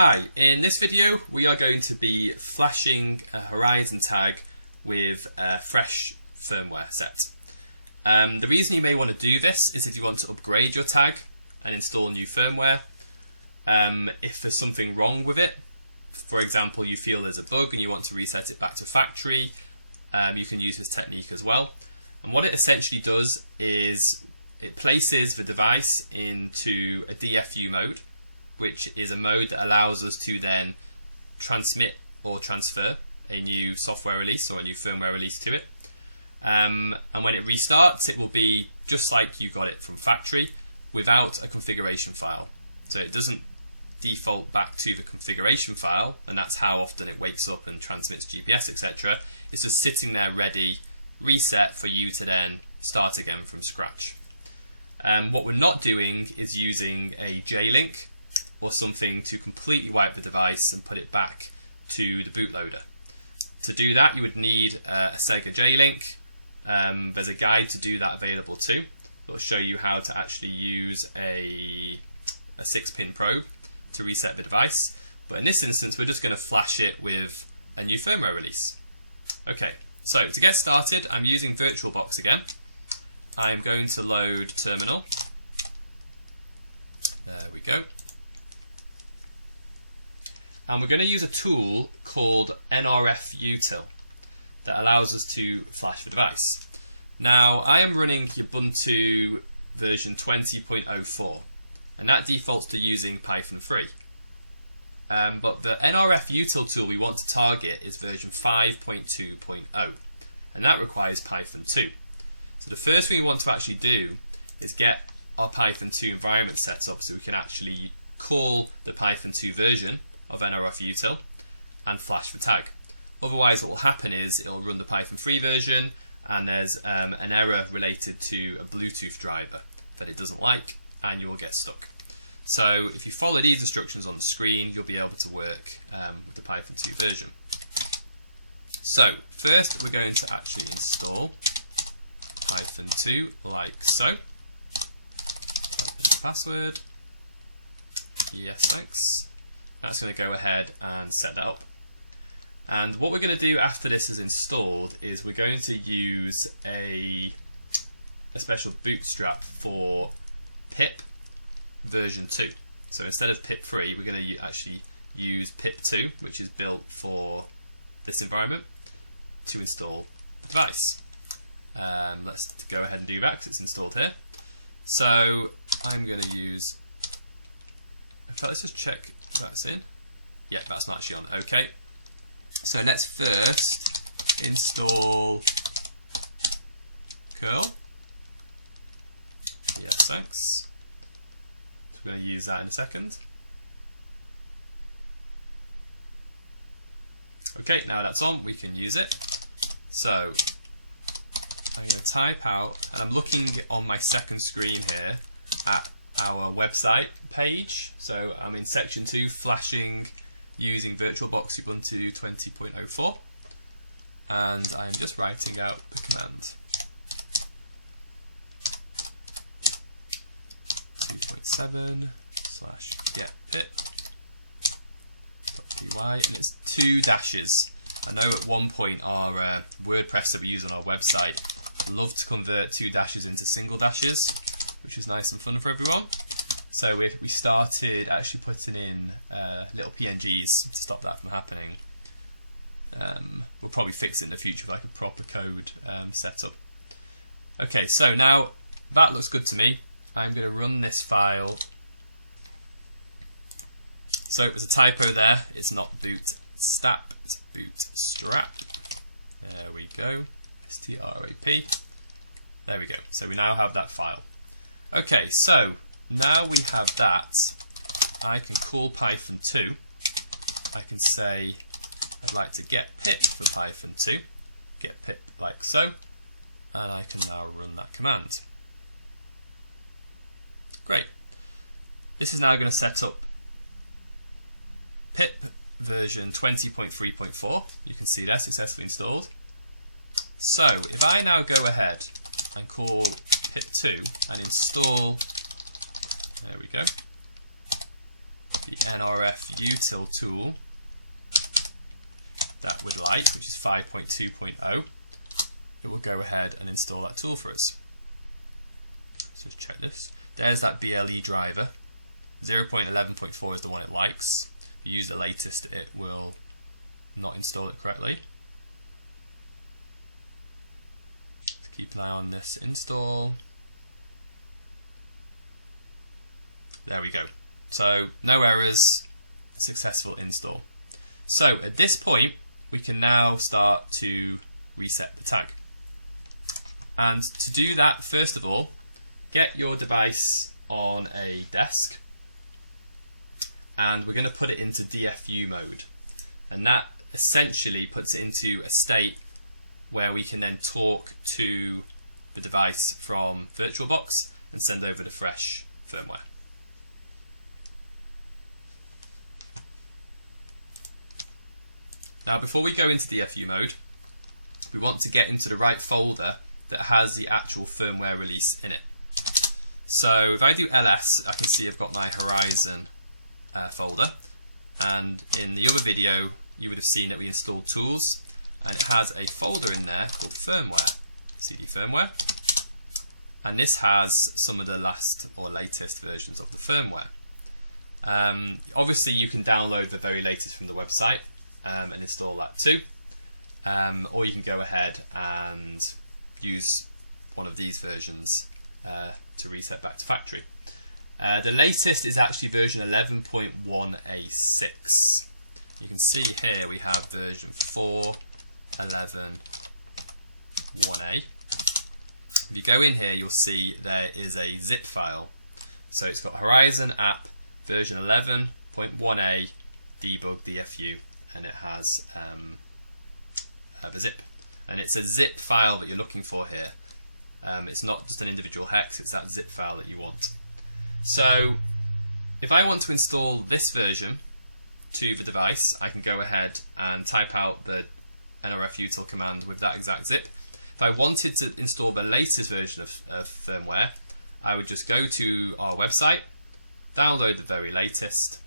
Hi, in this video we are going to be flashing a Horizon tag with a fresh firmware set. The reason you may want to do this is if you want to upgrade your tag and install new firmware. If there's something wrong with it, for example you feel there's a bug and you want to reset it back to factory, you can use this technique as well. And what it essentially does is it places the device into a DFU mode, which is a mode that allows us to then transmit or transfer a new software release or a new firmware release to it. And when it restarts, it will be just like you got it from factory without a configuration file. So it doesn't default back to the configuration file, and that's how often it wakes up and transmits GPS, etc. It's just sitting there ready, reset for you to then start again from scratch. What we're not doing is using a J-Link or something to completely wipe the device and put it back to the bootloader. To do that, you would need a Sega J-Link. There's a guide to do that available too. It will show you how to actually use a 6-pin probe to reset the device. But in this instance, we're just going to flash it with a new firmware release. Okay, so to get started, I'm using VirtualBox again. I'm going to load terminal. There we go. And we're going to use a tool called NRF-util that allows us to flash the device. Now, I am running Ubuntu version 20.04, and that defaults to using Python 3. But the NRF-util tool we want to target is version 5.2.0, and that requires Python 2. So the first thing we want to actually do is get our Python 2 environment set up so we can actually call the Python 2 version of NRF-util and flash the tag. Otherwise what will happen is it'll run the Python 3 version and there's an error related to a Bluetooth driver that it doesn't like and you will get stuck. So if you follow these instructions on the screen, you'll be able to work with the Python 2 version. So first we're going to actually install Python 2 like so. Password. Yes, thanks. That's going to go ahead and set that up. And what we're going to do after this is installed is we're going to use a special bootstrap for pip version 2. So instead of pip 3, we're going to actually use pip 2, which is built for this environment, to install the device. Let's go ahead and do that because it's installed here. So I'm going to use, okay, let's just check if that's in. Yeah, that's actually on. Okay. So let's first install curl. Yes, thanks. We're going to use that in a second. Okay, now that's on, we can use it. So I'm going to type out, and I'm looking on my second screen here at our website page. So I'm in section 2, flashing using VirtualBox Ubuntu 20.04, and I'm just writing out the command. 2.7/get pip.py, and it's 2 dashes. I know at one point our WordPress that we use on our website love to convert 2 dashes into single dashes, which is nice and fun for everyone. So we started actually putting in little PNGs to stop that from happening. We'll probably fix it in the future with like a proper code setup. Okay, so now that looks good to me. I'm going to run this file. So there's a typo there. It's not bootstrap, it's bootstrap. There we go. S-T-R-A-P. There we go. So we now have that file. Okay, so now we have that, I can call Python 2. I can say I'd like to get pip for Python 2, get pip like so, and I can now run that command. Great. This is now going to set up pip version 20.3.4. You can see that successfully installed. So if I now go ahead and call pip 2 and install, there we go, the NRF util tool that we'd like, which is 5.2.0, it will go ahead and install that tool for us. So let's check this. There's that BLE driver. 0.11.4 is the one it likes. If you use the latest, it will not install it correctly. Let's keep an eye on this install. There we go. So no errors, successful install. So at this point, we can now start to reset the tag. And to do that, first of all, get your device on a desk, and we're going to put it into DFU mode. And that essentially puts it into a state where we can then talk to the device from VirtualBox and send over the fresh firmware. Now, before we go into DFU mode, we want to get into the right folder that has the actual firmware release in it. So if I do ls, I can see I've got my Horizon folder, and in the other video you would have seen that we installed tools, and it has a folder in there called firmware, CD firmware, and this has some of the last or latest versions of the firmware. Obviously you can download the very latest from the website and install that too, or you can go ahead and use one of these versions to reset back to factory. The latest is actually version 11.1A6. You can see here we have version 4.11.1A. If you go in here, you'll see there is a zip file. So it's got Horizon app version 11.1A debug DFU, and it has the zip. And it's a zip file that you're looking for here. It's not just an individual hex, it's that zip file that you want. So if I want to install this version to the device, I can go ahead and type out the nrfutil command with that exact zip. If I wanted to install the latest version of firmware, I would just go to our website, download the very latest,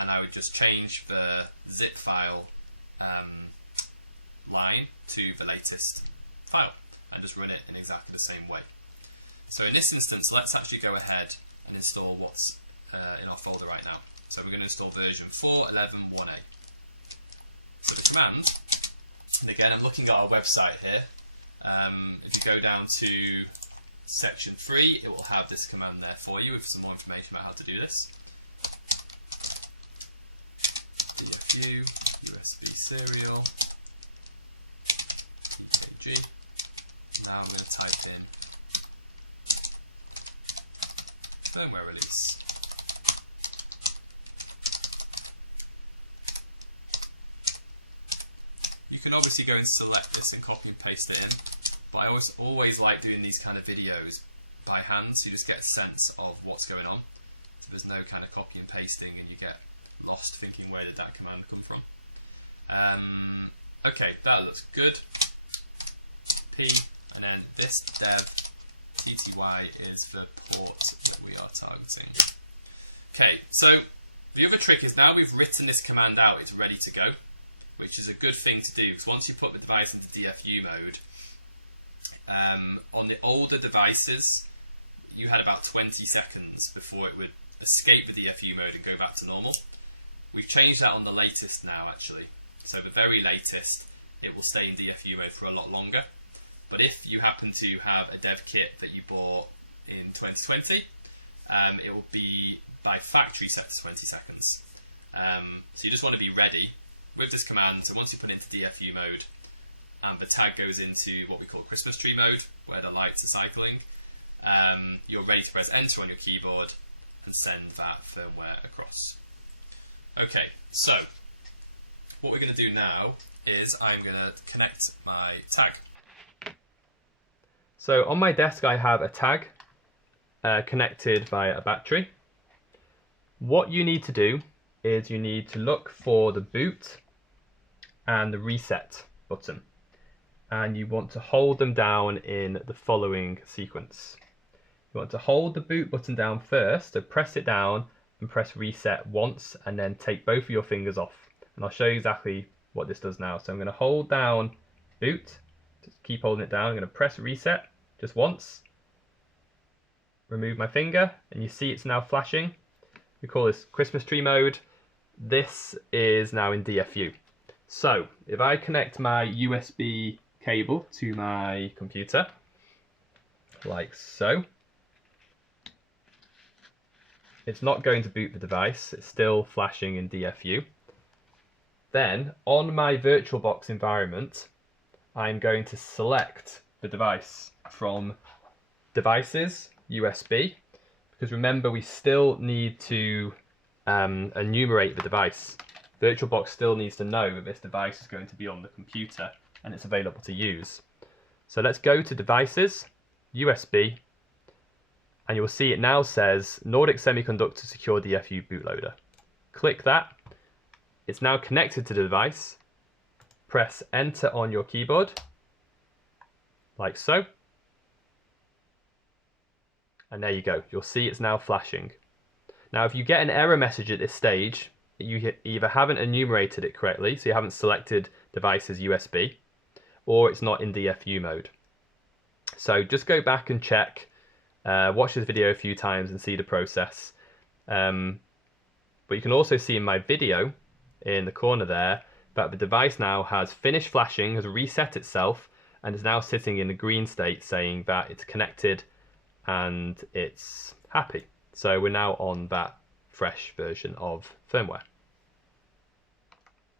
and I would just change the zip file line to the latest file and just run it in exactly the same way. So in this instance, let's actually go ahead and install what's in our folder right now. So we're going to install version 4.11.1A. So the command, and again I'm looking at our website here, if you go down to section 3, it will have this command there for you with some more information about how to do this. DFU, USB serial, EKG. Now I'm going to type in firmware release. You can obviously go and select this and copy and paste it in, but I always like doing these kind of videos by hand, so you just get a sense of what's going on. So there's no kind of copy and pasting and you get lost thinking where did that command come from. Okay, that looks good. P, and then this dev TTY is the port that we are targeting. Okay, so the other trick is now we've written this command out, it's ready to go, which is a good thing to do, because once you put the device into DFU mode, on the older devices, you had about 20 seconds before it would escape the DFU mode and go back to normal. We've changed that on the latest now, actually. So the very latest, it will stay in DFU mode for a lot longer. But if you happen to have a dev kit that you bought in 2020, it will be by factory set to 20 seconds. So you just want to be ready with this command. So once you put it into DFU mode, and the tag goes into what we call Christmas tree mode, where the lights are cycling, you're ready to press enter on your keyboard and send that firmware across. Okay, so what we're going to do now is I'm going to connect my tag. So on my desk I have a tag connected via a battery. What you need to do is you need to look for the boot and the reset button, and you want to hold them down in the following sequence. You want to hold the boot button down first, so press it down and press reset once, and then take both of your fingers off. And I'll show you exactly what this does now. So I'm going to hold down boot, just keep holding it down. I'm going to press reset just once, remove my finger, and you see it's now flashing. We call this Christmas tree mode. This is now in DFU. So if I connect my USB cable to my computer, like so, it's not going to boot the device, it's still flashing in DFU. Then on my VirtualBox environment, I'm going to select the device from Devices, USB, because remember we still need to enumerate the device. VirtualBox still needs to know that this device is going to be on the computer and it's available to use. So let's go to Devices, USB, and you'll see it now says Nordic Semiconductor Secure DFU Bootloader. Click that. It's now connected to the device. Press Enter on your keyboard, like so. And there you go. You'll see it's now flashing. Now, if you get an error message at this stage, you either haven't enumerated it correctly, so you haven't selected devices USB, or it's not in DFU mode. So just go back and check, watch this video a few times and see the process. But you can also see in my video, in the corner there, that the device now has finished flashing, has reset itself, and is now sitting in the green state saying that it's connected and it's happy. So we're now on that fresh version of firmware.